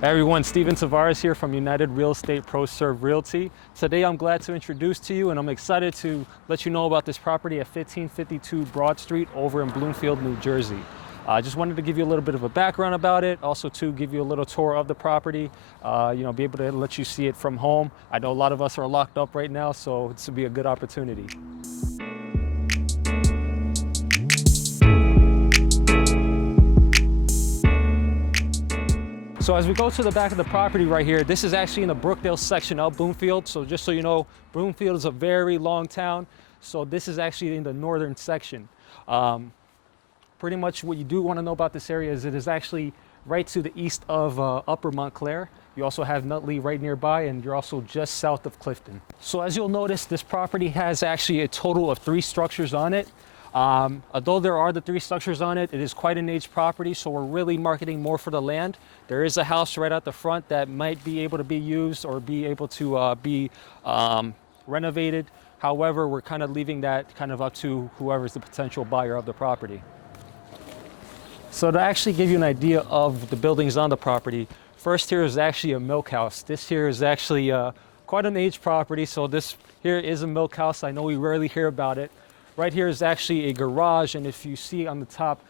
Hey everyone, Steven Tavares here from United Real Estate ProServe Realty. Today I'm glad to introduce to you and I'm excited to let you know about this property at 1552 Broad Street over in Bloomfield, New Jersey. I just wanted to give you a little bit of a background about it, also to give you a little tour of the property, be able to let you see it from home. I know a lot of us are locked up right now, so this would be a good opportunity. So as we go to the back of the property right here, this is actually in the Brookdale section of Bloomfield. So just so you know, Bloomfield is a very long town. So this is actually in the northern section. Pretty much what you do want to know about this area is it is actually right to the east of Upper Montclair. You also have Nutley right nearby, and you're also just south of Clifton. So as you'll notice, this property has actually a total of 3 structures on it. Although there are the 3 structures on it, it is quite an aged property, so we're really marketing more for the land. There is a house right out the front that might be able to be used or be able to be renovated. However, we're kind of leaving that kind of up to whoever's the potential buyer of the property. So to actually give you an idea of the buildings on the property, first here is actually a milk house. This here is actually quite an aged property, so this here is a milk house. I know we rarely hear about it. Right here is actually a garage, and if you see on the top,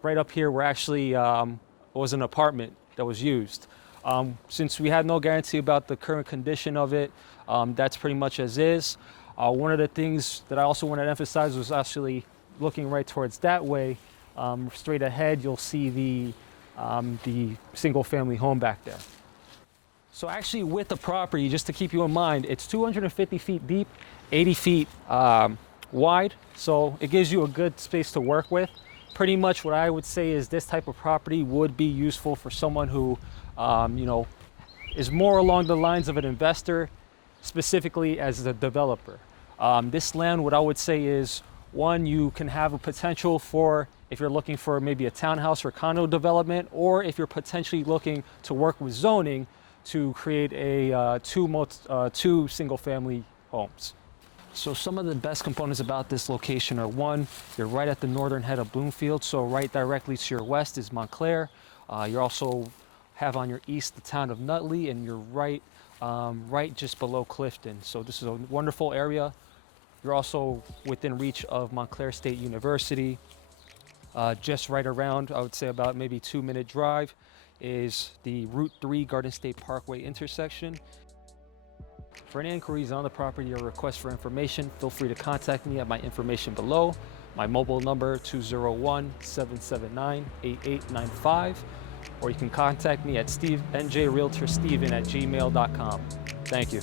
right up here, we're actually was an apartment that was used. Since we had no guarantee about the current condition of it, that's pretty much as is. One of the things that I also wanted to emphasize was actually looking right towards that way. Straight ahead, you'll see the single-family home back there. So actually, with the property, just to keep you in mind, it's 250 feet deep, 80 feet wide, so it gives you a good space to work with. Pretty much what I would say is this type of property would be useful for someone who is more along the lines of an investor, specifically as a developer. This land, what I would say is, one, you can have a potential for, if you're looking for maybe a townhouse or condo development, or if you're potentially looking to work with zoning to create a two single-family homes. So some of the best components about this location are, one, you're right at the northern head of Bloomfield, so right directly to your west is Montclair. You also have on your east the town of Nutley, and you're right just below Clifton. So this is a wonderful area. You're also within reach of Montclair State University. Just right around, I would say about maybe 2-minute drive, is the Route 3 Garden State Parkway intersection. For any inquiries on the property or requests for information, feel free to contact me at my information below. My mobile number 201-779-8895, or you can contact me at njrealtorsteven@gmail.com. Thank you.